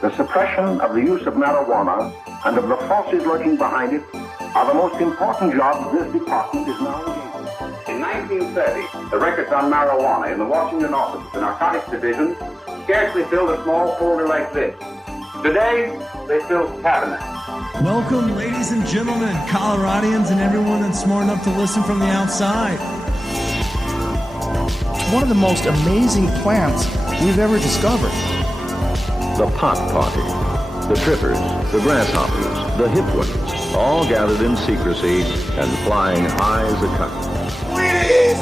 The suppression of the use of marijuana and of the forces lurking behind it are the most important jobs this department is now engaged in. In 1930, the records on marijuana in the Washington office of the Narcotics Division scarcely filled a small folder like this. Today, they fill cabinets. Welcome, ladies and gentlemen, Coloradians and everyone that's smart enough to listen from the outside. It's one of the most amazing plants we've ever discovered. The pot party, the trippers, the grasshoppers, the hip ones, all gathered in secrecy and flying high as a kite. Wheaties!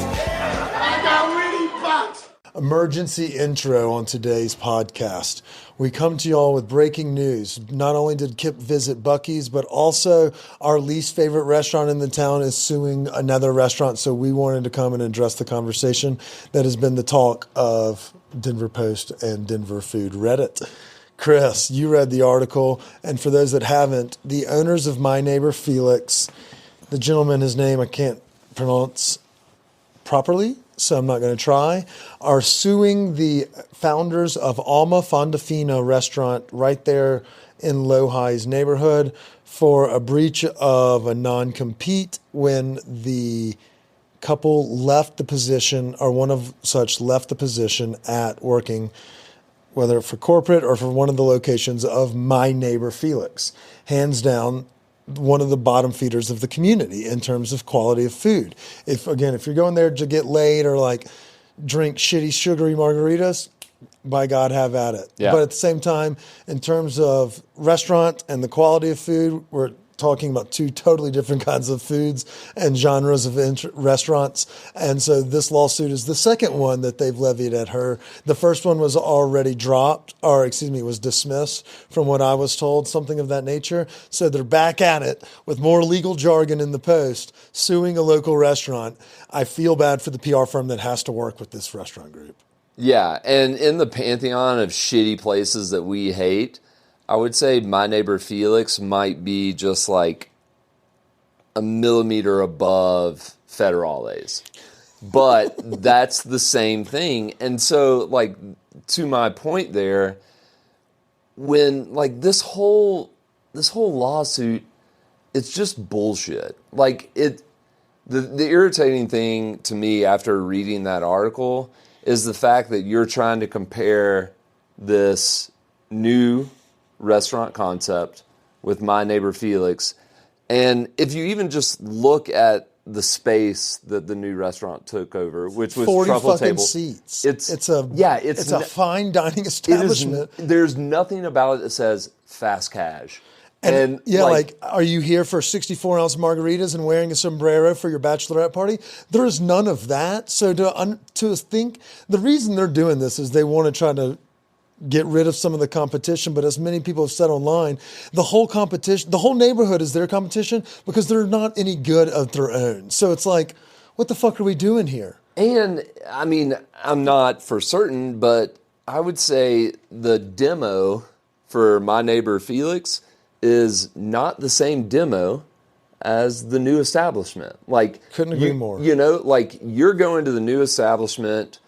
I got Wheatie Bucks! Emergency intro on today's podcast. We come to y'all with breaking news. Not only did Kip visit Buc-ee's, but also our least favorite restaurant in the town is suing another restaurant, so we wanted to come and address the conversation that has been the talk of Denver Post and Denver Food Reddit. Chris, you read the article, and for those that haven't, the owners of My Neighbor Felix, the gentleman, his name I can't pronounce properly, so I'm not going to try, are suing the founders of Alma Fondafina restaurant right there in Lowhigh's neighborhood for a breach of a non-compete when the couple left the position, or one of such left the position at working, whether for corporate or for one of the locations of My Neighbor Felix. Hands down, one of the bottom feeders of the community in terms of quality of food. If you're going there to get laid or like drink shitty sugary margaritas, by God, have at it. Yeah. But at the same time, in terms of restaurant and the quality of food, we're talking about two totally different kinds of foods and genres of restaurants. And so this lawsuit is the second one that they've levied at her. The first one was already was dismissed from what I was told, something of that nature. So they're back at it with more legal jargon in the Post, suing a local restaurant. I feel bad for the PR firm that has to work with this restaurant group. Yeah, and in the pantheon of shitty places that we hate, I would say My Neighbor Felix might be just like a millimeter above Federales. But that's the same thing. And so, like, to my point there, when, like, this whole lawsuit, it's just bullshit. Like, the irritating thing to me after reading that article is the fact that you're trying to compare this new restaurant concept with My Neighbor Felix. And if you even just look at the space that the new restaurant took over, which was 40 truffle fucking table seats. It's a fine dining establishment. There's nothing about it that says fast cash. And are you here for 64-ounce margaritas and wearing a sombrero for your bachelorette party? There is none of that. So to think, the reason they're doing this is they want to try to get rid of some of the competition, but as many people have said online, the whole neighborhood is their competition because they're not any good of their own. So it's like, what the fuck are we doing here? And, I mean, I'm not for certain, but I would say the demo for My Neighbor Felix is not the same demo as the new establishment. Like, couldn't agree more. You know, like, you're going to the new establishment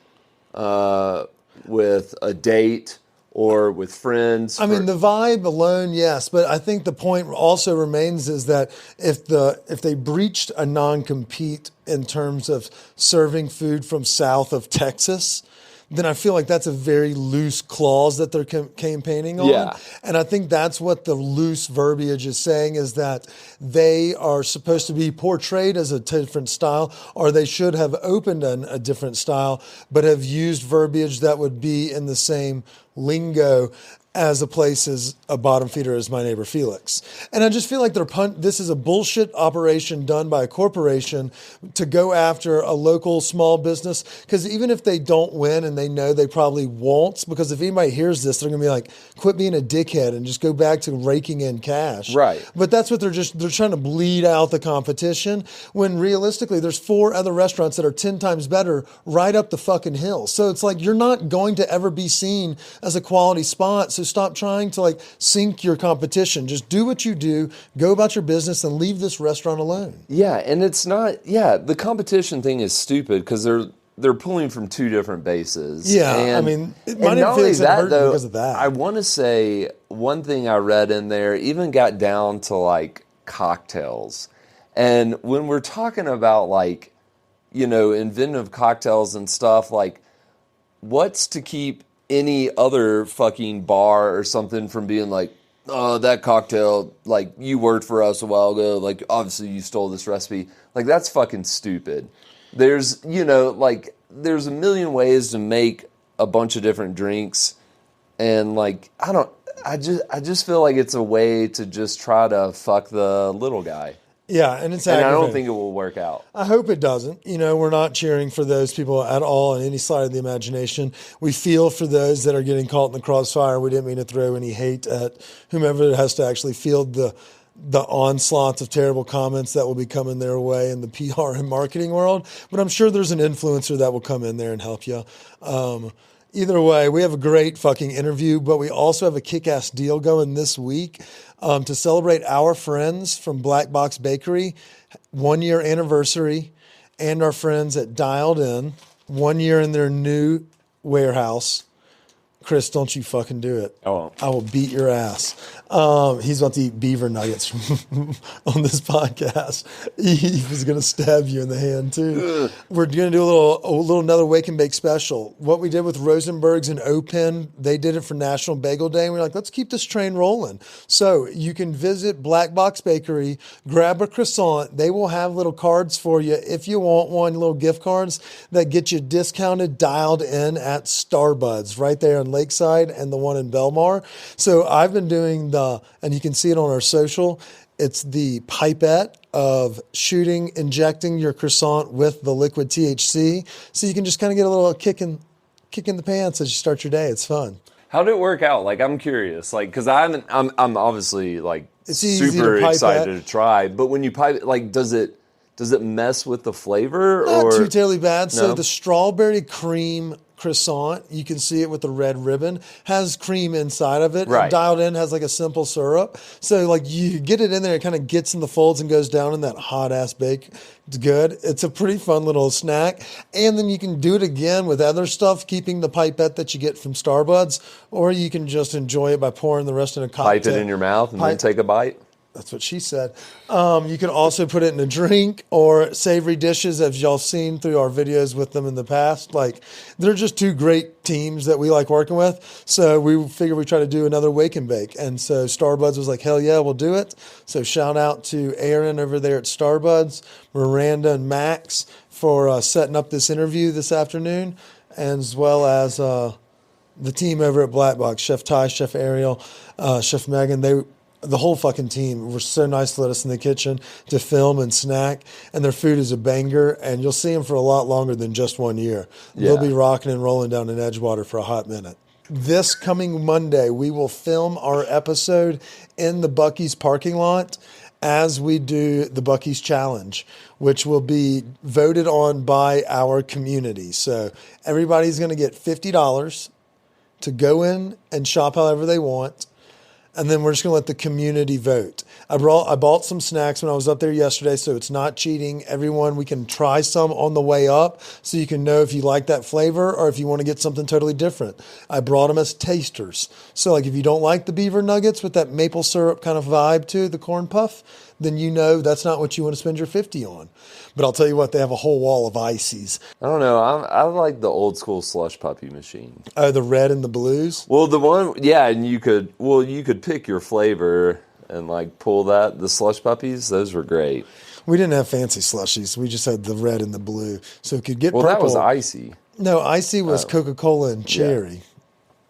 with a date or with friends. I mean, the vibe alone, yes, but I think the point also remains is that if they breached a non-compete in terms of serving food from south of Texas, then I feel like that's a very loose clause that they're campaigning on. Yeah. And I think that's what the loose verbiage is saying, is that they are supposed to be portrayed as a different style, or they should have opened a different style, but have used verbiage that would be in the same lingo as a place as a bottom feeder as My Neighbor Felix. And I just feel like this is a bullshit operation done by a corporation to go after a local small business, because even if they don't win, and they know they probably won't, because if anybody hears this, they're going to be like, quit being a dickhead and just go back to raking in cash. Right. But that's what they're trying to bleed out the competition, when realistically there's 4 other restaurants that are 10 times better right up the fucking hill. So it's like, you're not going to ever be seen as a quality spot, so So stop trying to like sink your competition. Just do what you do, go about your business, and leave this restaurant alone. Yeah, and it's not. Yeah, the competition thing is stupid because they're pulling from two different bases. Yeah, and, I mean, and my not only feelings that hurt though, because of that. I want to say one thing I read in there even got down to like cocktails, and when we're talking about like, you know, inventive cocktails and stuff, like what's to keep any other fucking bar or something from being like, oh, that cocktail, like, you worked for us a while ago, like, obviously you stole this recipe. Like, that's fucking stupid. There's, you know, like, there's a million ways to make a bunch of different drinks, and, like, I just feel like it's a way to just try to fuck the little guy. Yeah, and it's And I aggravating. don't think it will work out. I hope it doesn't. You know, we're not cheering for those people at all in any side of the imagination. We feel for those that are getting caught in the crossfire. We didn't mean to throw any hate at whomever has to actually field the onslaughts of terrible comments that will be coming their way in the PR and marketing world. But I'm sure there's an influencer that will come in there and help you. Either way, we have a great fucking interview, but we also have a kick-ass deal going this week to celebrate our friends from Black Box Bakery, 1 year anniversary, and our friends at DialedIn, 1 year in their new warehouse. Chris, don't you fucking do it. I will beat your ass. He's about to eat beaver nuggets on this podcast. He was going to stab you in the hand too. We're going to do a little another Wake and Bake special. What we did with Rosenberg's and Open, they did it for National Bagel Day. And we're like, let's keep this train rolling. So you can visit Black Box Bakery, grab a croissant. They will have little cards for you if you want one, little gift cards that get you discounted, dialed in at Starbuds right there in Lakeside and the one in Belmar. So I've been doing and you can see it on our social, it's the pipette of injecting your croissant with the liquid THC. So you can just kind of get a little kick in the pants as you start your day. It's fun. How did it work out? Like, I'm curious. Like, because I'm obviously like super excited to try. But when you pipe, like, does it mess with the flavor? Not too terribly bad. No? So the strawberry cream croissant, you can see it with the red ribbon, has cream inside of it. Right. And Dialed In has like a simple syrup. So like you get it in there, it kind of gets in the folds and goes down in that hot ass bake. It's good. It's a pretty fun little snack. And then you can do it again with other stuff, keeping the pipette that you get from Starbuds, or you can just enjoy it by pouring the rest in a cocktail. Pipe it in your mouth and then take a bite? That's what she said. You can also put it in a drink or savory dishes, as y'all seen through our videos with them in the past. Like, they're just two great teams that we like working with. So we figured we'd try to do another Wake and Bake. And so Starbuds was like, hell yeah, we'll do it. So shout out to Aaron over there at Starbuds, Miranda and Max for setting up this interview this afternoon, as well as the team over at Black Box, Chef Ty, Chef Ariel, Chef Megan. The whole fucking team were so nice to let us in the kitchen to film and snack, and their food is a banger, and you'll see them for a lot longer than just 1 year. Yeah. They'll be rocking and rolling down in Edgewater for a hot minute. This coming Monday, we will film our episode in the Buc-ee's parking lot as we do the Buc-ee's Challenge, which will be voted on by our community. So everybody's going to get $50 to go in and shop however they want. And then we're just going to let the community vote. I bought some snacks when I was up there yesterday, so it's not cheating. Everyone, we can try some on the way up so you can know if you like that flavor or if you want to get something totally different. I brought them as tasters. So like if you don't like the beaver nuggets with that maple syrup kind of vibe to the corn puff, then you know that's not what you want to spend your $50 on. But I'll tell you what, they have a whole wall of ices. I don't know. I like the old school slush puppy machine. Oh, the red and the blues? Well, the one, yeah, and you could pick your flavor and like pull the slush puppies. Those were great. We didn't have fancy slushies. We just had the red and the blue. So it could get purple. Well, that was icy. No, icy was Coca-Cola and cherry. Yeah.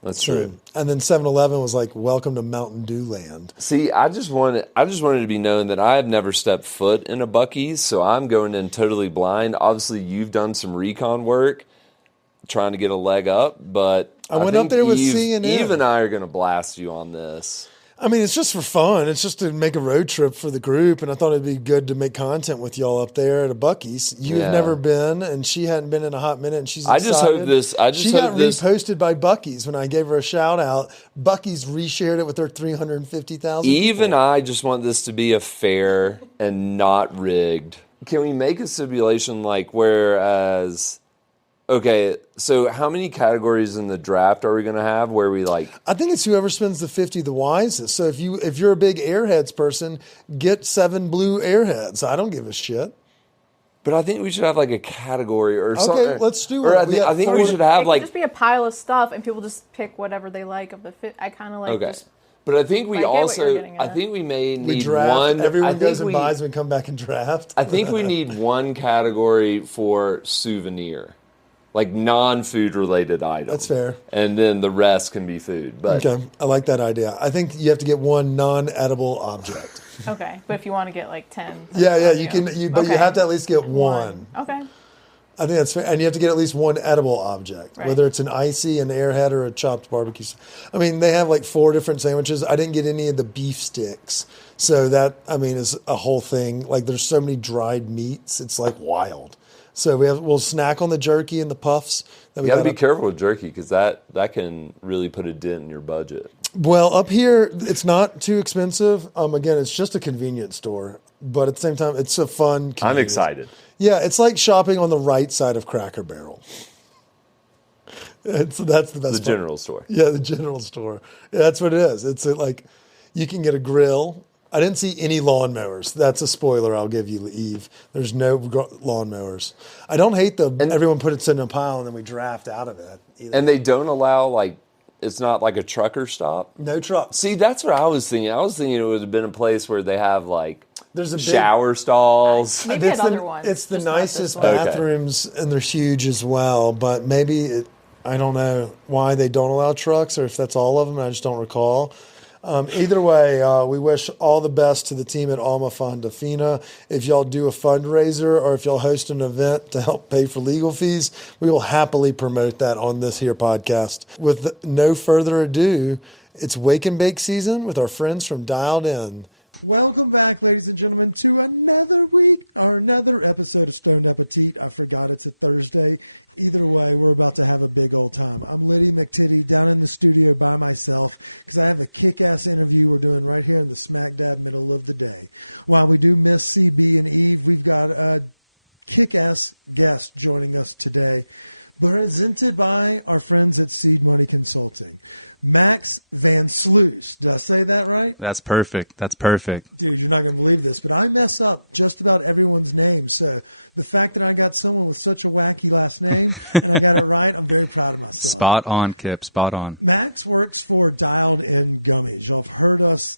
That's true. And then 7-Eleven was like, welcome to Mountain Dew land. See, I just wanted to be known that I have never stepped foot in a Buc-ee's, so I'm going in totally blind. Obviously, you've done some recon work trying to get a leg up, but I went up there with CNN. Eve and I are going to blast you on this. I mean, it's just for fun. It's just to make a road trip for the group, and I thought it'd be good to make content with y'all up there at a Buc-ee's. You've never been, and she hadn't been in a hot minute, and she's excited. She got reposted by Buc-ee's when I gave her a shout out. Buc-ee's reshared it with their 350,000 Even people. I just want this to be a fair and not rigged. Can we make a stipulation like whereas... Okay, so how many categories in the draft are we going to have where we like... I think it's whoever spends the 50 the wisest. So if you're a big Airheads person, get 7 blue Airheads. I don't give a shit. But I think we should have like a category or something. Okay, let's do it. Or I think we should have like... It could just be a pile of stuff and people just pick whatever they like of the fit. I kind of like just... But I think we also... I at. think we may need draft, one... Everyone goes and buys, we come back and draft. I think we need one category for souvenir. Like non-food related items. That's fair. And then the rest can be food. But okay, I like that idea. I think you have to get one non-edible object. Okay, but if you want to get like 10. You can. But you have to at least get one. Okay. I think that's fair. And you have to get at least one edible object, right. Whether it's an icy, an Airhead, or a chopped barbecue. I mean, they have like 4 different sandwiches. I didn't get any of the beef sticks. So that, I mean, is a whole thing. Like there's so many dried meats. It's like wild. So we'll snack on the jerky and the puffs. You got to be careful with jerky because that can really put a dent in your budget. Well, up here, it's not too expensive. Again, it's just a convenience store. But at the same time, it's a fun convenience. I'm excited. Yeah, it's like shopping on the right side of Cracker Barrel. That's the best part. The general store. Yeah, the general store. Yeah, that's what it is. It's like you can get a grill. I didn't see any lawnmowers. That's a spoiler I'll give you, Eve. There's no lawnmowers. I don't hate everyone put it in a pile and then we draft out of it either. And they don't allow, like, it's not like a trucker stop? No trucks. See, that's what I was thinking. I was thinking it would have been a place where they have, like, there's a shower stalls. Maybe at other ones. It's the nicest bathrooms, and they're huge as well. But maybe, I don't know why they don't allow trucks or if that's all of them. I just don't recall. Either way, we wish all the best to the team at Alma Fondafina. If y'all do a fundraiser or if y'all host an event to help pay for legal fees, we will happily promote that on this here podcast. With no further ado, it's Wake and Bake season with our friends from DialedIn. Welcome back, ladies and gentlemen, to another week or another episode of Stoned Appetit. I forgot it's a Thursday. Either way, we're about to have a big old time. I'm Lady McTinney down in the studio by myself because I have a kick-ass interview we're doing right here in the smack dab middle of the day. While we do miss CB and Eve, we've got a kick-ass guest joining us today, presented by our friends at Seed Money Consulting. Max Vansluys. Did I say that right? That's perfect. That's perfect. Dude, you're not going to believe this, but I mess up just about everyone's name, so... The fact that I got someone with such a wacky last name and I got it right, I'm very proud of myself. Spot on, Kip. Spot on. Max works for DialedIn Gummies. Y'all have heard us,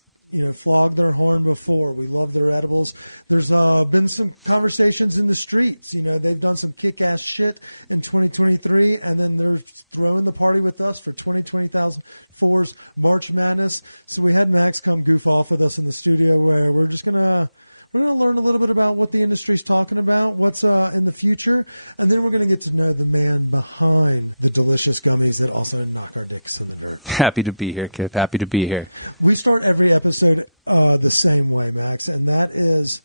flog their horn before. We love their edibles. There's been some conversations in the streets. They've done some kick-ass shit in 2023, and then they're throwing the party with us for 2024's March Madness. So we had Max come goof off with us in the studio where we're just going to... We're going to learn a little bit about what the industry's talking about, what's in the future, and then we're going to get to know the man behind the delicious gummies that also knock our dicks in the dirt. Happy to be here, Kip. Happy to be here. We start every episode the same way, Max, and that is,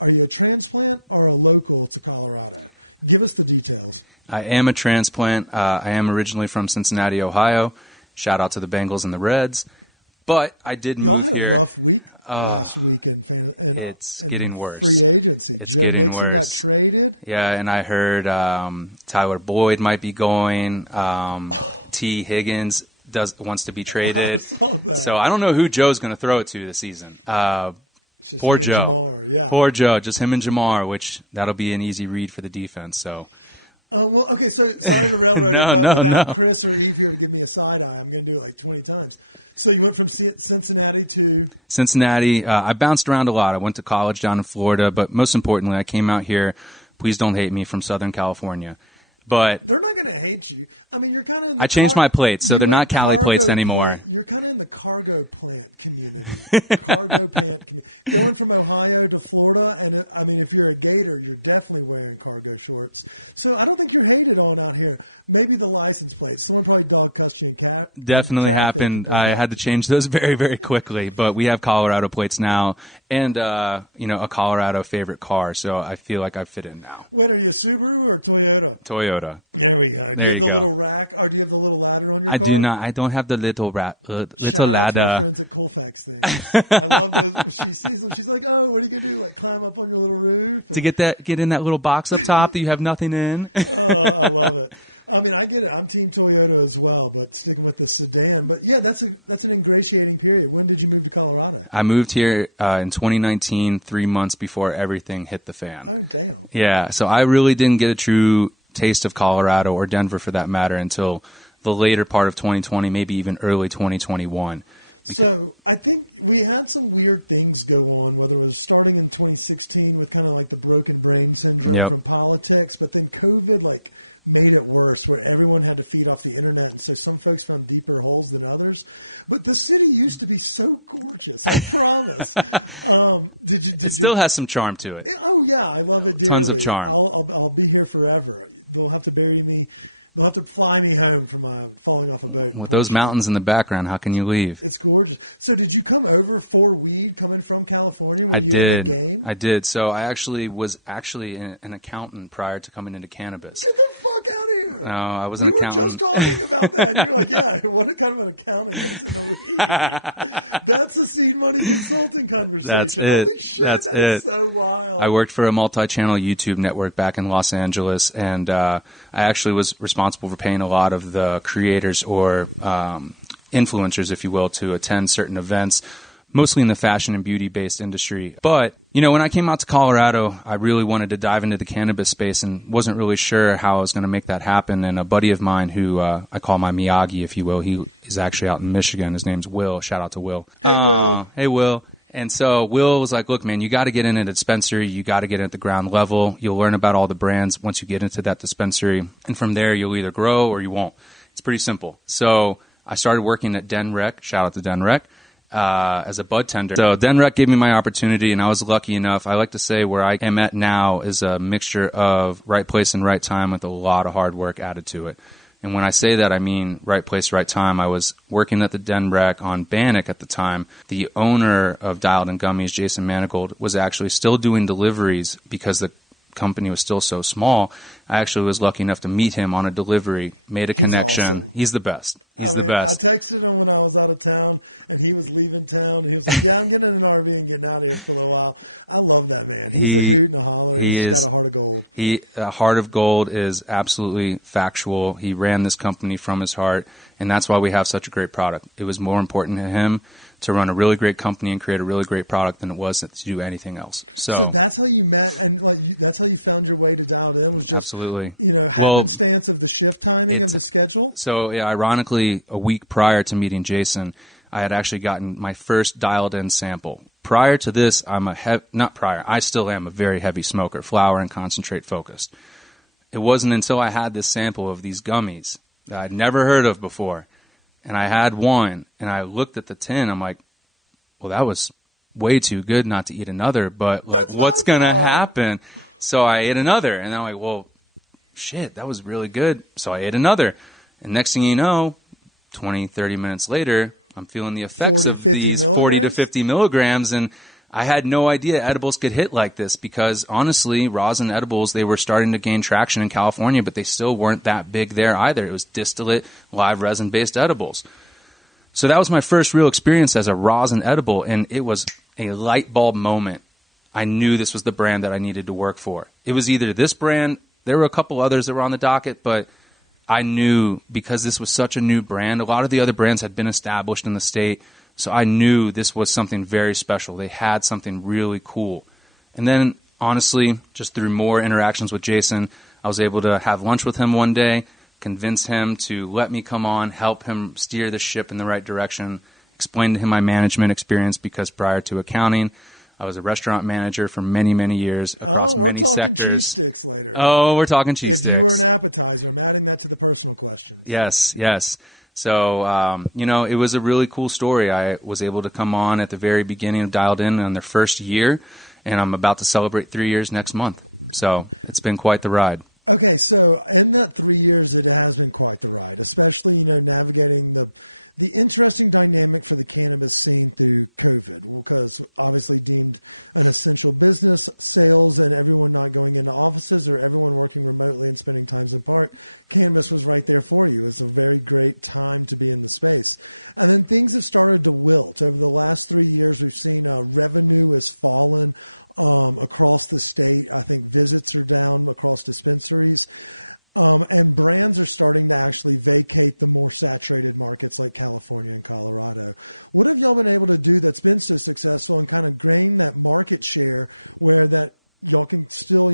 are you a transplant or a local to Colorado? Give us the details. I am a transplant. I am originally from Cincinnati, Ohio. Shout out to the Bengals and the Reds. But I did move here. It's getting worse. It's getting worse. Yeah, and I heard Tyler Boyd might be going. T. Higgins wants to be traded. So I don't know who Joe's going to throw it to this season. Poor Joe. Poor Joe. Just him and Jamar, which that'll be an easy read for the defense. So. Well, okay, so No. Chris or Heath will give me a side eye. I'm going to do it like 20 times. So you went from Cincinnati to... Cincinnati. I bounced around a lot. I went to college down in Florida, but most importantly, I came out here, please don't hate me, from Southern California. But... They're not going to hate you. I mean, you're kind of... I changed my plates, so they're not Cali plates anymore. You're kind of in the cargo plant community. You went from Ohio to Florida. Florida, and I mean, if you're a Gator, you're definitely wearing cargo shorts. So I don't think you're hated on out here. Maybe the license plate. Someone probably thought Custom Cat. Definitely happened. I had to change those very, very quickly, but we have Colorado plates now, and a Colorado favorite car, so I feel like I fit in now. What are you, Subaru or Toyota? Toyota. There we go. There you the go. Little rack, or do you have the little ladder on your I do not. I don't have the little ladder. That's a Colfax thing. I love it when she sees them. She's like, oh, what are you going to do? Like climb up on the little roof? To get in that little box up top that you have nothing in. I love it. I mean, I get it. I'm Team Toyota as well, but sticking with the sedan. But yeah, that's an ingratiating period. When did you move to Colorado? I moved here in 2019, 3 months before everything hit the fan. Okay. Yeah, so I really didn't get a true taste of Colorado or Denver for that matter until the later part of 2020, maybe even early 2021. So I think we had some weird things go on, whether it was starting in 2016 with kind of like the broken brain syndrome from politics, but then COVID made it worse, where everyone had to feed off the internet, and so some folks found deeper holes than others. But the city used to be so gorgeous. I promise. It still has some charm to it. Oh yeah, I love it. Tons of charm. I'll be here forever. They'll have to bury me. They'll have to fly me home from falling off a boat. With those mountains in the background, how can you leave? It's gorgeous. So did you come over for weed coming from California? I did. So I actually was an accountant prior to coming into cannabis. Get the fuck out of here. No, I was an accountant. Just about that. You're like, yeah, what kind of an accountant is that's a seed money consulting conversation. That's it. That's it. So wild. I worked for a multi-channel YouTube network back in Los Angeles, and I actually was responsible for paying a lot of the creators or influencers, if you will, to attend certain events, mostly in the fashion and beauty-based industry. But, when I came out to Colorado, I really wanted to dive into the cannabis space and wasn't really sure how I was going to make that happen. And a buddy of mine who I call my Miyagi, if you will, he is actually out in Michigan. His name's Will. Shout out to Will. Hey, Will. And so Will was like, look, man, you got to get in a dispensary. You got to get in at the ground level. You'll learn about all the brands once you get into that dispensary. And from there, you'll either grow or you won't. It's pretty simple. So I started working at Den Rec. Shout out to Den Rec. As a bud tender. So Den Rec gave me my opportunity, and I was lucky enough. I like to say where I am at now is a mixture of right place and right time with a lot of hard work added to it. And when I say that, I mean right place, right time. I was working at the Den Rec on Bannock at the time. The owner of DialedIn Gummies, Jason Manigold, was actually still doing deliveries because the company was still so small. I actually was lucky enough to meet him on a delivery, made a connection. He's the best. He's the best. I texted him when I was out of town, and he was leaving town. He was like, yeah, I'm getting in an RV and getting out of here for a little while. I love that man. He is. Heart of Gold is absolutely factual. He ran this company from his heart, and that's why we have such a great product. It was more important to him to run a really great company and create a really great product than it was to do anything else. So that's how you met, and that's how you found your way to DialedIn. Absolutely. Well, the shift time the schedule? So yeah, ironically, a week prior to meeting Jason, I had actually gotten my first DialedIn sample. Prior to this, I still am a very heavy smoker, flower and concentrate focused. It wasn't until I had this sample of these gummies that I'd never heard of before, and I had one, and I looked at the tin, I'm like, well, that was way too good not to eat another, but what's going to happen? So I ate another, and I'm like, well, shit, that was really good. So I ate another, and next thing you know, 20, 30 minutes later, I'm feeling the effects of these 40 to 50 milligrams, and I had no idea edibles could hit like this because, honestly, rosin edibles, they were starting to gain traction in California, but they still weren't that big there either. It was distillate, live resin-based edibles. So that was my first real experience as a rosin edible, and it was a light bulb moment. I knew this was the brand that I needed to work for. It was either this brand, there were a couple others that were on the docket, but I knew because this was such a new brand, a lot of the other brands had been established in the state, so I knew this was something very special. They had something really cool. And then, honestly, just through more interactions with Jason, I was able to have lunch with him one day, convince him to let me come on, help him steer the ship in the right direction, explain to him my management experience because prior to accounting, I was a restaurant manager for many, many years across many sectors. Oh, we're talking cheese sticks. Yes, yes. So, it was a really cool story. I was able to come on at the very beginning of DialedIn on their first year, and I'm about to celebrate 3 years next month. So it's been quite the ride. Okay, so in that 3 years, it has been quite the ride, especially navigating the interesting dynamic for the cannabis scene through COVID, because obviously deemed an essential business, sales, and everyone not going into offices or everyone working remotely and spending time apart, cannabis was right there for you. It was a very great time to be in the space. And then things have started to wilt. Over the last 3 years, we've seen revenue has fallen across the state. I think visits are down across dispensaries. And brands are starting to actually vacate the more saturated markets like California and Colorado. What have y'all been able to do that's been so successful and kind of gain that market share where that y'all can still,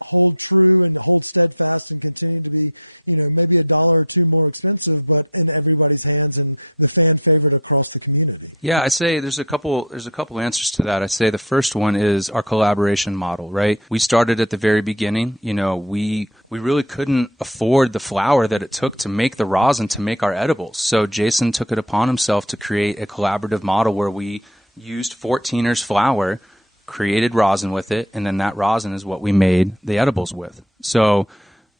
hold true and hold steadfast and continue to be, maybe $1 or $2 more expensive, but in everybody's hands and the fan favorite across the community? Yeah, I say there's a couple answers to that. I say the first one is our collaboration model, right? We started at the very beginning. We really couldn't afford the flower that it took to make the rosin to make our edibles. So Jason took it upon himself to create a collaborative model where we used 14ers flower, created rosin with it, and then that rosin is what we made the edibles with. So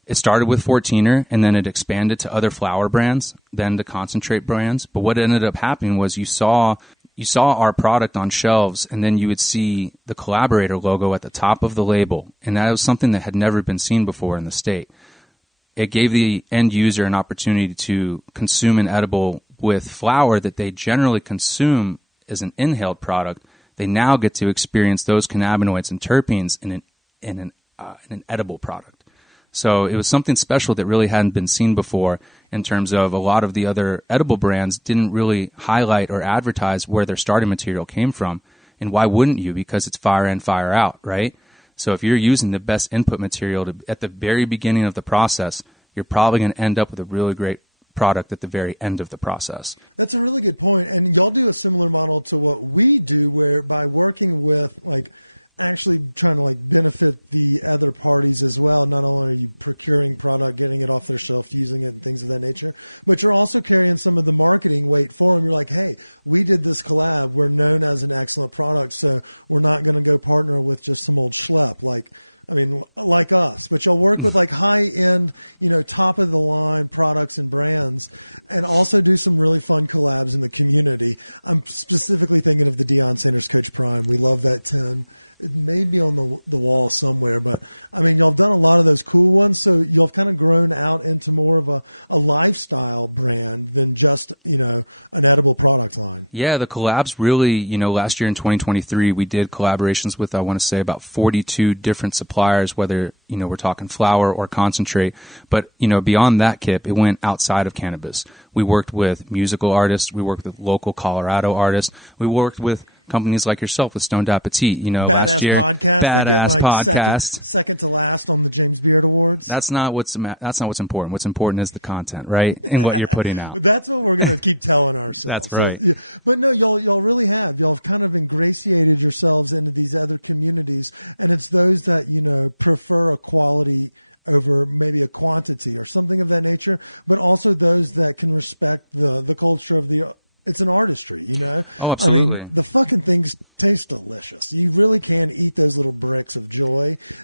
it started with 14er, and then it expanded to other flower brands, then to concentrate brands. But what ended up happening was you saw our product on shelves, and then you would see the Collaborator logo at the top of the label, and that was something that had never been seen before in the state. It gave the end user an opportunity to consume an edible with flower that they generally consume as an inhaled product. They now get to experience those cannabinoids and terpenes in an edible product. So it was something special that really hadn't been seen before, in terms of a lot of the other edible brands didn't really highlight or advertise where their starting material came from. And why wouldn't you? Because it's fire in, fire out, right? So if you're using the best input material at the very beginning of the process, you're probably going to end up with a really great product at the very end of the process. That's a really good point. And y'all do a similar model to what we do, where by working with, actually trying to benefit the other parties as well, not only are you procuring product, getting it off their shelf, using it, things of that nature, but you're also carrying some of the marketing weight forward. You're like, hey, we did this collab. We're known as an excellent product, so we're not going to go partner with just some old schlep like us. But y'all work with high-end, top-of-the-line products and brands, and also do some really fun collabs in the community. I'm specifically thinking of the Deion Sanders Coach Prime. We love that tune. It may be on the wall somewhere, but y'all done a lot of those cool ones, so y'all kind of grown out into more of a lifestyle brand than just, an edible product line. Yeah, the collabs really, last year in 2023, we did collaborations with, I want to say, about 42 different suppliers, whether, we're talking flower or concentrate. But, beyond that, Kip, it went outside of cannabis. We worked with musical artists. We worked with local Colorado artists. We worked with companies like yourself with Stoned Appetit. Last year, badass podcast. Second to last on the James Beard Awards. That's not what's important. What's important is the content, right? And what you're putting out. That's what we're going to keep telling ourselves. That's right. But no, y'all really have. Y'all kind of embraced yourselves into these other communities. And it's those that, prefer a quality over maybe a quantity or something of that nature, but also those that can respect the culture of it's an artistry, Oh, absolutely. The fucking things taste delicious. You really can't eat those little bricks of joy.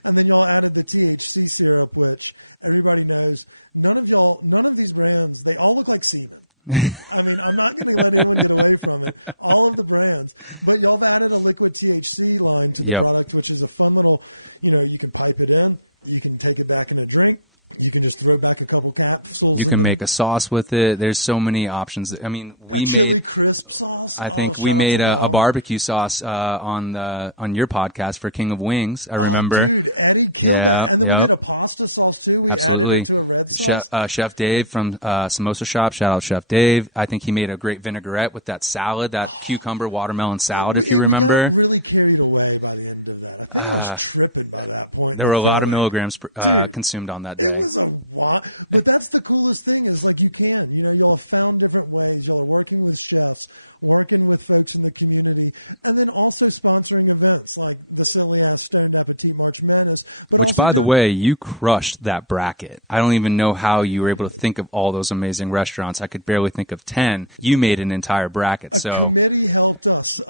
And then y'all added the THC syrup, which everybody knows. None of these brands, they all look like semen. I'm not going to let anyone get away from it. All of the brands. But y'all added a liquid THC line to the product, which is a fun little, you can pipe it in, you can take it back in a drink, you can just throw back a couple capsules. You can make a sauce with it. There's so many options. We made a barbecue sauce on your podcast for King of Wings. I remember. Yeah, yep. Absolutely. Chef Dave from Samosa Shop. Shout out Chef Dave. I think he made a great vinaigrette with that salad, that cucumber watermelon salad, if you remember. There were a lot of milligrams consumed on that day. But that's the coolest thing is y'all found different ways. Y'all are working with chefs, working with folks in the community, and then also sponsoring events like the silly ass Stoned Appetit March Madness. Which, by the way, you crushed that bracket. I don't even know how you were able to think of all those amazing restaurants. I could barely think of 10. You made an entire bracket. So the committee helped us,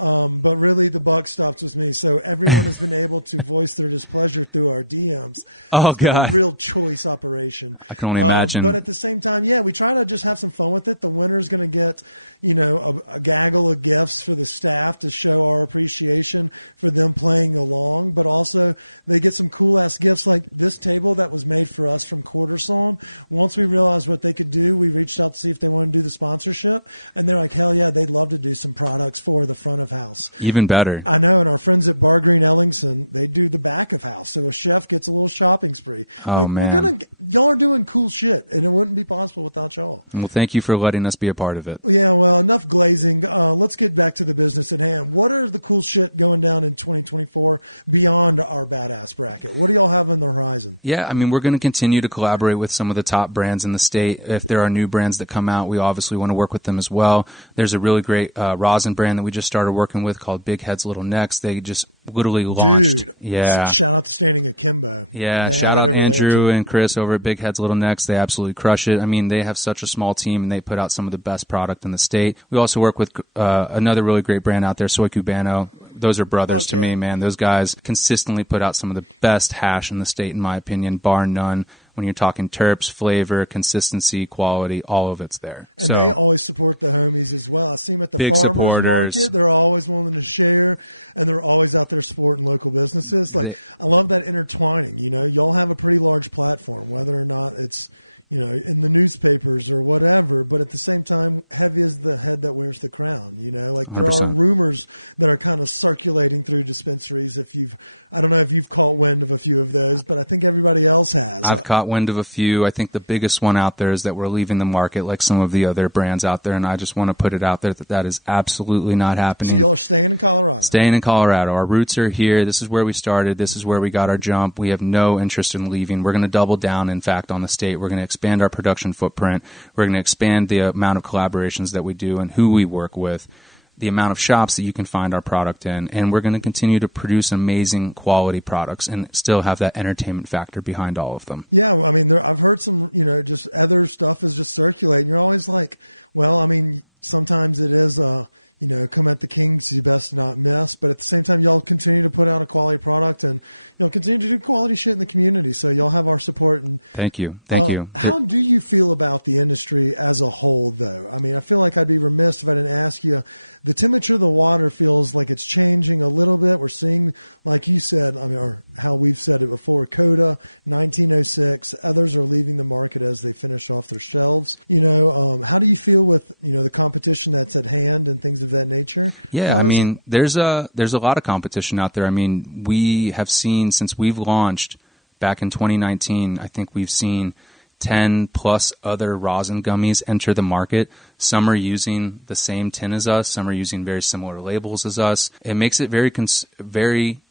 but really the buck product stuff to me, so everyone's been able to voice their displeasure through our DMs. Oh, God. Real choice operation. I can only imagine. But at the same time, yeah, we try to just have some fun with it. The winner's going to get, a gaggle of gifts for the staff to show our appreciation for them playing along, but also they get some cool-ass gifts like this table that was made for us from Quartersawn. Once we realized what they could do, we reached out to see if they wanted to do the sponsorship, and they're like, hell yeah, they'd love to do some products for the front of house. Even better. I know, and our friends at Marguerite Ellingson, they do the back of house, so a chef gets a little shopping spree. Oh, man. Y'all are doing cool shit, and it wouldn't be possible without y'all. Well, thank you for letting us be a part of it. Yeah, well, enough glazing. Let's get back to the business at hand. What are the cool shit going down in 2024 beyond our badass bracket? What do y'all have on the horizon? Yeah, I mean, we're going to continue to collaborate with some of the top brands in the state. If there are new brands that come out, we obviously want to work with them as well. There's a really great rosin brand that we just started working with called Big Heads Little Necks. They just literally launched. Yeah. Yeah, shout out Andrew and Chris over at Big Heads Little Necks. They absolutely crush it. I mean, they have such a small team, and they put out some of the best product in the state. We also work with another really great brand out there, Soy Cubano. Those are brothers to me, man. Those guys consistently put out some of the best hash in the state, in my opinion, bar none. When you're talking terps, flavor, consistency, quality, all of it's there. So, big supporters. They're always willing to share, and they're always out there supporting local businesses. I love that intertwining. Y'all have a pretty large platform, whether or not it's in the newspapers or whatever. But at the same time, heavy is the head that wears the crown. 100%. Rumors that are kind of circulating through dispensaries. I don't know if you've caught wind of a few of those, but I think everybody else has. I've caught wind of a few. I think the biggest one out there is that we're leaving the market like some of the other brands out there, and I just want to put it out there that is absolutely not happening. Staying in Colorado. Our roots are here. This is where we started. This is where we got our jump. We have no interest in leaving. We're going to double down, in fact, on the state. We're going to expand our production footprint. We're going to expand the amount of collaborations that we do and who we work with, the amount of shops that you can find our product in, and we're going to continue to produce amazing quality products and still have that entertainment factor behind all of them. Yeah, well, I mean, I've heard some, just other stuff as it's circulating. You're always like, well, I mean, sometimes it is, come at the king, see best, not best, but at the same time, you'll continue to put out a quality product, and you'll continue to do quality shit in the community, so you'll have our support. Thank you. Thank you. How do you feel about the industry as a whole, though? I mean, I feel like I'd be remiss if I didn't ask you. The temperature of the water feels like it's changing a little bit. We're seeing, like you said, or how we've said it before, Coda, 1906, others are leaving the market as they finish off their shelves. How do you feel with, the competition that's at hand and things of that nature? Yeah, I mean, there's a lot of competition out there. I mean, we have seen, since we've launched back in 2019, I think we've seen 10 plus other rosin gummies enter the market. Some are using the same tin as us. Some are using very similar labels as us. It makes it very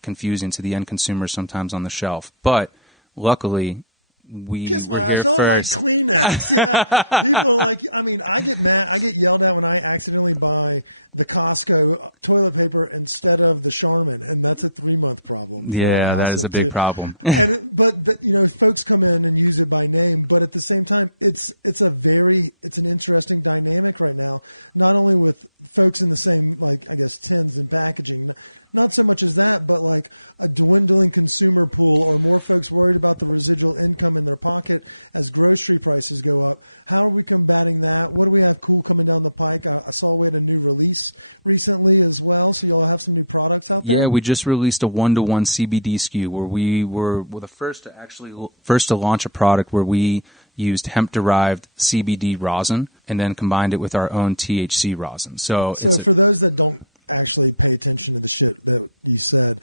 confusing to the end consumer sometimes on the shelf. But luckily, we were here first. I get yelled at when I accidentally buy the Costco toilet paper instead of the Charmin, and that's a 3-month problem. Yeah, that is a big problem. But folks come in and use it by name, but at the same time, it's an interesting dynamic right now. Not only with folks in the same, tins and packaging, not so much as that, but like a dwindling consumer pool, or more folks worried about the residual income in their pocket as grocery prices go up. How are we combating that? What do we have cool coming down the pike? I saw we had a new release recently as well, so you'll have some new products out there. Yeah, we just released a 1-to-1 CBD SKU where we were the first to launch a product where we used hemp-derived CBD rosin and then combined it with our own THC rosin. So it's for those that don't actually pay attention to the shit that you said,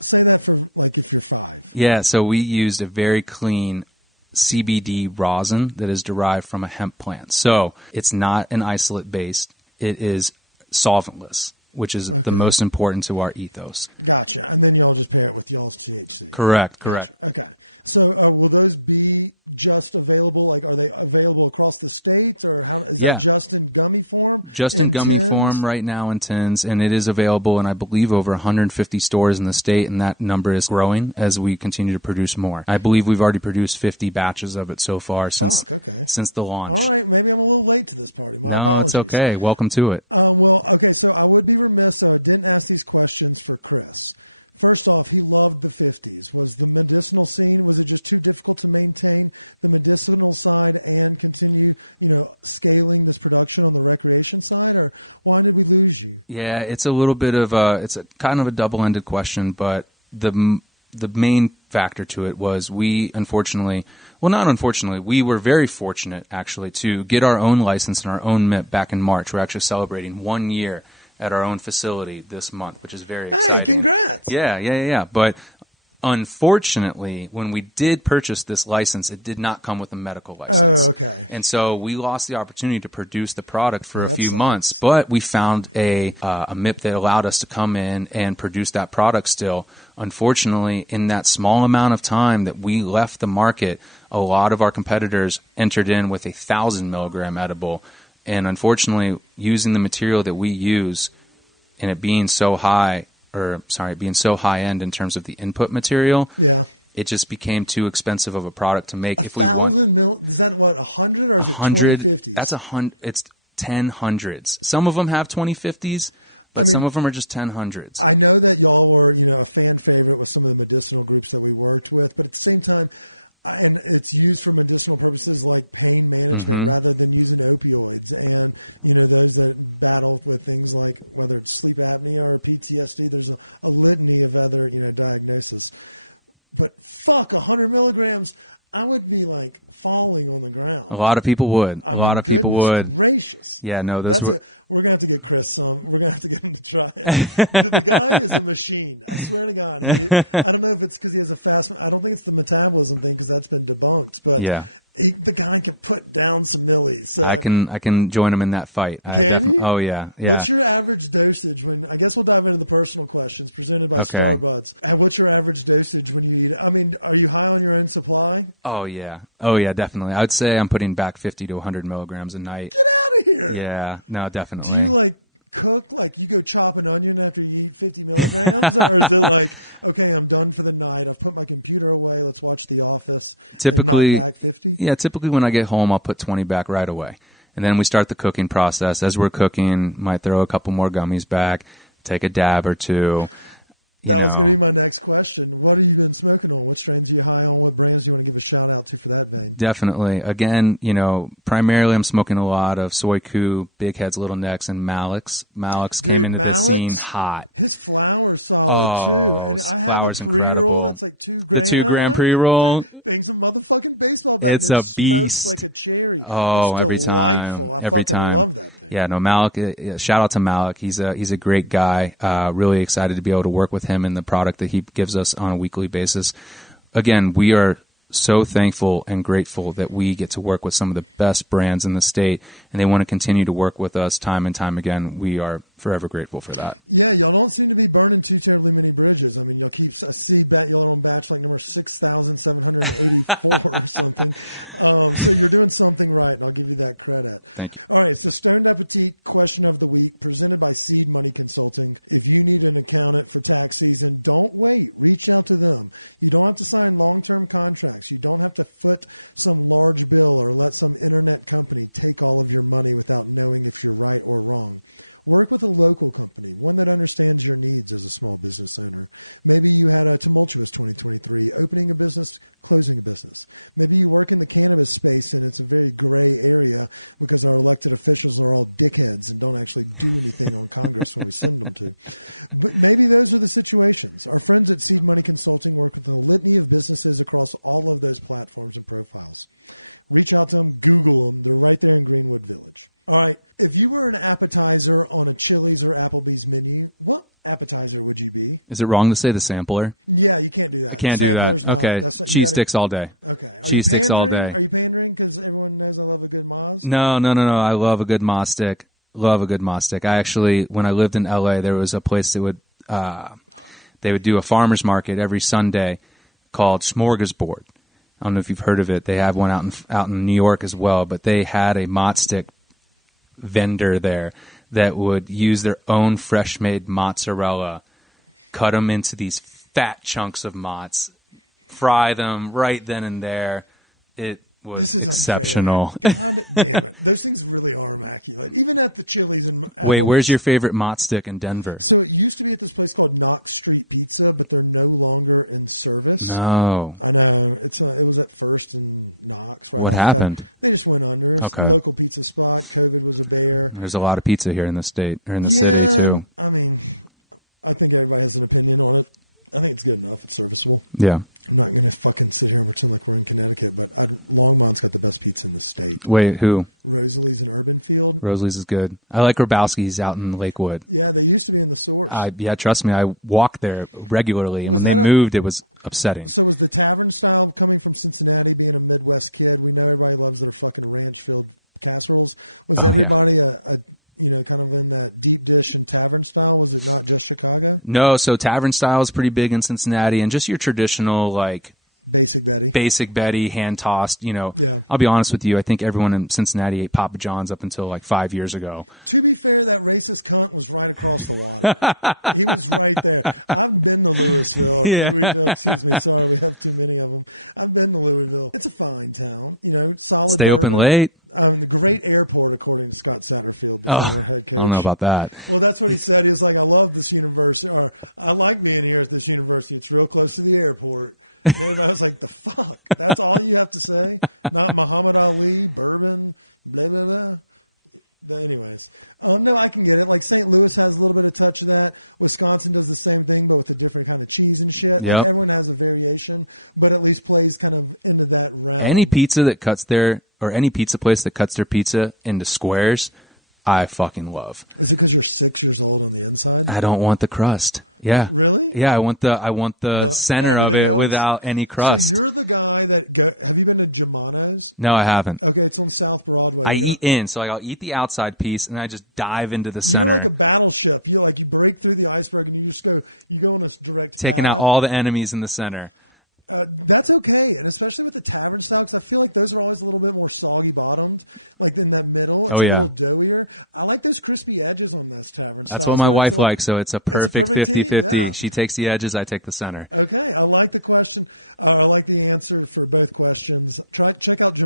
say that for if you're 5. Yeah, so we used a very clean CBD rosin that is derived from a hemp plant. So it's not an isolate based. It is solventless, which is the most important to our ethos. Gotcha. And then you'll just bear with y'all's THC. Correct. Okay. So will those be just available, are they available across the state? Just in gummy form? Just in gummy form right now in tins, and it is available in, I believe, over 150 stores in the state, and that number is growing as we continue to produce more. I believe we've already produced 50 batches of it so far since the launch. All right, maybe I'm a little late to this party. No, it's okay. Welcome to it. So I would be remiss if I didn't ask these questions for Chris. first off, he loved the 50s. Was the medicinal scene, was it just too difficult to maintain the medicinal side and continue, scaling this production on the recreation side, or why did we lose you? Yeah, it's a little bit of it's a kind of a double-ended question, but the main factor to it was we were very fortunate actually to get our own license and our own MIP back in March. We're actually celebrating 1 year at our own facility this month, which is very exciting. Yeah. But unfortunately, when we did purchase this license, it did not come with a medical license. And so we lost the opportunity to produce the product for a few months, but we found a MIP that allowed us to come in and produce that product still. Unfortunately, in that small amount of time that we left the market, a lot of our competitors entered in with 1,000 milligram edible. And unfortunately, using the material that we use and it being so high end in terms of the input material, it just became too expensive of a product to make if we want. 100, that's 100, it's 10 hundreds. Some of them have 2050s, but some of them are just 10 hundreds. I know that y'all were, a fan favorite with some of the medicinal groups that we worked with, but at the same time, it's used for medicinal purposes like pain management rather than using opioids. And, those that battle with things like whether it's sleep apnea or PTSD, there's a litany of other, diagnoses. But 100 milligrams, I would be like falling on the ground. A lot of people would. Gracious. Yeah, no, those were. We're going to have to get Chris some. We're going to have to get him to try. The guy is a machine. I swear to God. I don't know if it's because he has a fast. I don't think it's the metabolism thing because that's been debunked. But yeah. The guy can put down some millis. So. I can join him in that fight. I definitely. Oh yeah. What's your average dosage? I guess we'll dive into the personal questions presented by Starbucks. What's your average dosage when you eat? Are you high on your own supply? Oh yeah, definitely. I would say I'm putting back 50 to 100 milligrams a night. Get out of here. Yeah, no, definitely. Do you cook you go chop an onion after you eat 50 milligrams? Or is it okay, I'm done for the night. I've put my computer away. Let's watch The Office. Typically when I get home, I'll put 20 back right away. And then we start the cooking process. As we're cooking, might throw a couple more gummies back, take a dab or two, That was my next question. What have you been smoking on? What strains are you high on? What brands do you want to give a shout out to for that day? Definitely. Again, primarily I'm smoking a lot of Soy Koo, Big Heads, Little Necks, and Malik's. Malik's came into this scene hot. Flour's incredible. The 2 gram pre-roll. It's a beast. Oh, every time. Yeah, no, Malik. Shout out to Malik. He's a great guy. Really excited to be able to work with him and the product that he gives us on a weekly basis. Again, we are so thankful and grateful that we get to work with some of the best brands in the state, and they want to continue to work with us time and time again. We are forever grateful for that. Yeah, y'all don't seem to be burning too terribly many bridges. I mean, y'all keep seat back on batch like number 6,700. You're doing something right. I'll give you that credit. Thank you. All right, so Stone Appetit question of the week presented by Seed Money Consulting. If you need an accountant for tax season, don't wait. Reach out to them. You don't have to sign long-term contracts. You don't have to foot some large bill or let some internet company take all of your money without knowing if you're right or wrong. Work with a local company, one that understands your needs as a small business owner. Maybe you had a tumultuous 2023, opening a business, closing a business. Maybe you work in the cannabis space and it's a very gray area because our elected officials are all dickheads and don't actually do anything on Congress when we send them to. But maybe those are the situations. Our friends at Seed Money Consulting work with a litany of businesses across all of those platforms and profiles. Reach out to them, Google them. They're right there in Greenwood Village. All right, if you were an appetizer on a Chili's or Applebee's menu, what appetizer would you be? Is it wrong to say the sampler? Yeah, you can't do that. I can't do that. Okay, cheese sticks all day. Cheese sticks all day. No. I love a good Moss stick. I actually, when I lived in LA, there was a place that would do a farmer's market every Sunday called Smorgasbord. I don't know if you've heard of it. They have one out in New York as well, but they had a mott stick vendor there that would use their own fresh made mozzarella, cut them into these fat chunks of mozz, fry them right then and there. It was exceptional. Those things really are immaculate. Even at the Chili's. Wait, where's your favorite mott stick in Denver? So it used to be at this place called Knox Street Pizza, but they're No. I know. It was at first in What happened? They just went under. Okay. Local pizza spot. COVID was there. There's a lot of pizza here in the state, or in the city, too. I mean, I think everybody has an opinion on it. I think it's good enough. It's serviceable. Yeah. I'm not going to fucking sit here and pretend like we're in Connecticut, but Longmont's got the best pizza in the state. Wait, who? Rosalie's in Urbanfield. Rosalie's is good. I like Grabowski's out in Lakewood. Yeah, they used to be in the store. Yeah, trust me, I walk there regularly, and when they moved, it was upsetting. So was the tavern style coming from Cincinnati, being a Midwest kid, we know everybody loves their fucking ranch-filled casseroles. Oh, yeah. Everybody, kind of win the deep dish and tavern style? Was it not in Chicago? No, so tavern style is pretty big in Cincinnati, and just your traditional, like, Basic Betty, hand-tossed, I'll be honest with you, I think everyone in Cincinnati ate Papa John's up until, like, 5 years ago. To be fair, that racist cunt was right across the line. He was right there. I've been to Louisville. Yeah. I've been to Louisville. It's a fine town. Solid. Stay open late? Great airport, according to Scott Satterfield. Oh, I don't know about that. Well, that's what he said. He's like, I love this university. Or, I like being here at this university. It's real close to the airport. And I was like, the fuck? That's all you have to say? Not Muhammad Ali, bourbon, blah. But anyways. No, I can get it. Like, St. Louis has a little bit of touch of that. Wisconsin does the same thing, but with a different kind of cheese and shit. Yep. Everyone has a variation, but at least plays kind of into that. Right? Any pizza that cuts their, or any pizza place that cuts their pizza into squares, I fucking love. Is it because you're 6 years old on the inside? I don't want the crust. Yeah. Really? Yeah, I want the center of it without any crust. You're the guy that have you been to Germano's? No, I haven't. Okay, it's on South Broadway. I eat in, so I'll eat the outside piece, and I just dive into the center. Like a battleship. You break through the iceberg, and you just go in this direct. Taking out all the enemies in the center. That's okay, and especially with the tavern styles, I feel like those are always a little bit more soggy bottomed, like in that middle. Oh, yeah. I like those crispy edges on those taverns. That's what my wife likes, so it's a perfect 50-50. She takes the edges, I take the center. Okay, I like the question. I like the answer for both questions. Check out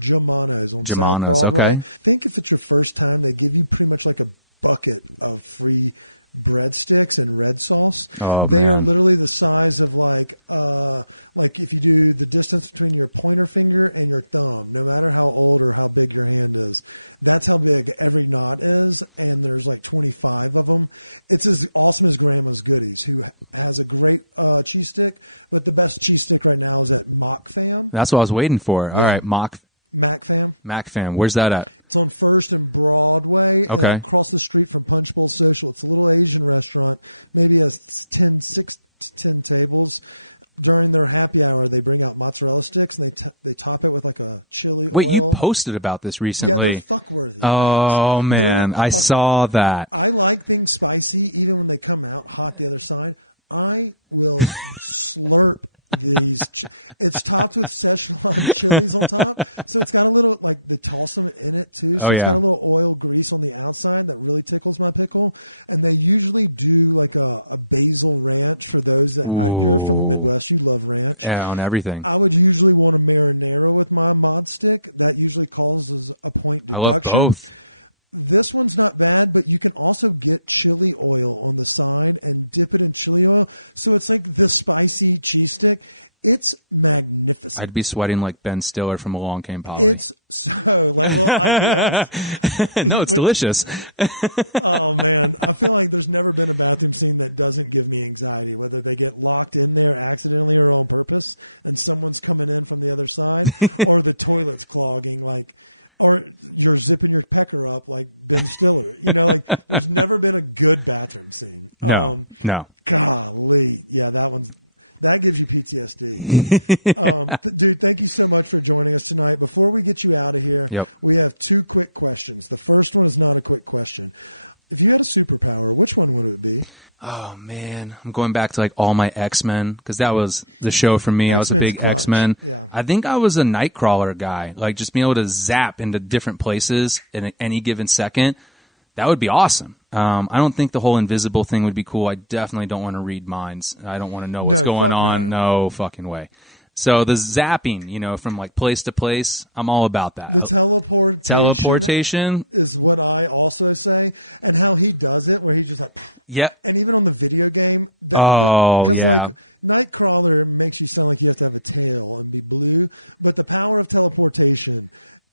Germano's. Germano's, okay. I think if it's your first time, they give you pretty much like a bucket of free breadsticks and red sauce. Oh, man. They're literally the size of like if you do the distance between your pointer finger and your thumb, no matter how old or how big your hand is. That's how big every knot is, and there's like 25 of them. It's also as Grandma's Goodies, who has a great cheese stick, but the best cheese stick right now is at Mock Fam. That's what I was waiting for. All right, Mac Fam. Where's that at? It's on First and Broadway. Okay. Across the street from Punchbowl Social. It's a little Asian restaurant. Maybe has 10 tables. During their happy hour, they bring out mozzarella sticks. They top it with like a chili. Wait, you posted about this recently. Oh, man. I saw that. I like things spicy, even when they come out hot the other side. I will slurp these. It's topped with Szechuan chilies on top, so it's got a little, like, the Tulsa in it. So oh, yeah. A little oil grease on the outside that really tickles my pickle. And they usually do, like, a basil ranch for those that Ooh. Yeah, on everything. I would usually want a marinara with my mod stick. That usually causes a point. I love both. This one's not bad, but you can also get chili oil on the side and dip it in chili oil. So it's like the spicy cheese stick. It's magnificent. I'd be sweating like Ben Stiller from Along Came Polly. No, it's delicious. Oh, man. I feel like there's never been a bathroom scene that doesn't give me anxiety, whether they get locked in there accidentally or on purpose, and someone's coming in from the other side, or the toilet's clogging, or you're zipping your pecker up like Ben Stiller. There's never been a good bathroom scene. No. Golly. Yeah, that gives you PTSD. Dude, thank you so much for joining us tonight. Before we get you out of here, we have two quick questions. The first one is not a quick question. If you had a superpower, which one would it be? Oh, man. I'm going back to like all my X-Men, because that was the show for me. I was a big X-Men. I think I was a Nightcrawler guy, like just being able to zap into different places in any given second. That would be awesome. I don't think the whole invisible thing would be cool. I definitely don't want to read minds. I don't want to know what's going on. No fucking way. So the zapping, from like place to place, I'm all about that. Teleportation. Is what I also say, and how he does it, where he just yep. And even on the video game. Oh, yeah. Nightcrawler makes you sound have a tail on me, blue. But the power of teleportation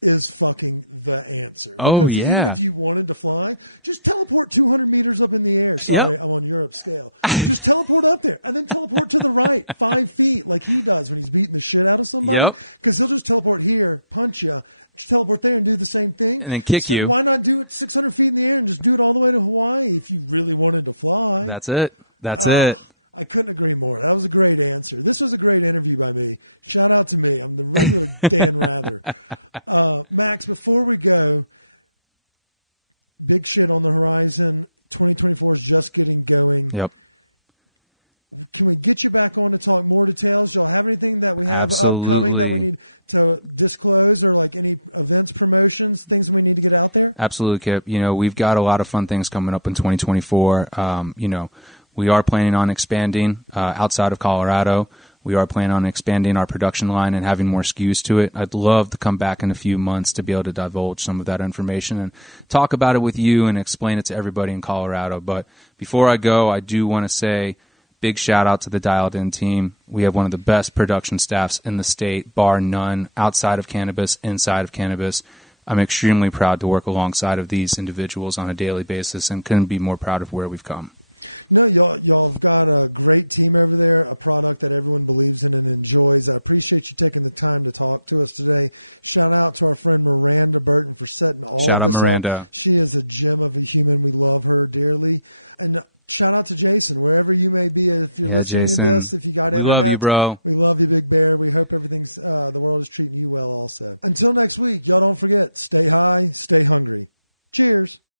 is fucking the answer. Oh, yeah. If you wanted to fly, just teleport 200 meters up in the air. Yep. On Europe scale. Just teleport up there, and then teleport to the right 5 feet, like you guys when he's beating the shit out of someone. Yep. Because they'll just teleport here, punch you, just teleport there and do the same thing. And then kick so you. Why not do it 600 feet in the air and just do it all the way to Hawaii if you really wanted to fly? That's it. That's it. I couldn't agree more. That was a great answer. This was a great interview by me. Shout out to me. I'm the Max, before we go, big shit on the horizon. 2024 is just getting going. Yep. Can we get you back on to talk more details? So everything that we Absolutely. To disclose or like any events, promotions, things we need to get out there? Absolutely, Kip. We've got a lot of fun things coming up in 2024. We are planning on expanding outside of Colorado. We are planning on expanding our production line and having more SKUs to it. I'd love to come back in a few months to be able to divulge some of that information and talk about it with you and explain it to everybody in Colorado. But before I go, I do want to say big shout out to the DialedIn team. We have one of the best production staffs in the state, bar none, outside of cannabis, inside of cannabis. I'm extremely proud to work alongside of these individuals on a daily basis and couldn't be more proud of where we've come. No, y'all have got a great team over there, a product that everyone believes in and enjoys. I appreciate you taking the time to talk to us today. Shout out to our friend Miranda Burton for setting all Shout out Miranda. She is a gem of a human. We love her dearly. And shout out to Jason, wherever you may be. Yeah, Jason. We love you, bro. We love you, Big Bear. We hope everything's, the world is treating you well also. Until next week, don't forget, stay high, stay hungry. Cheers.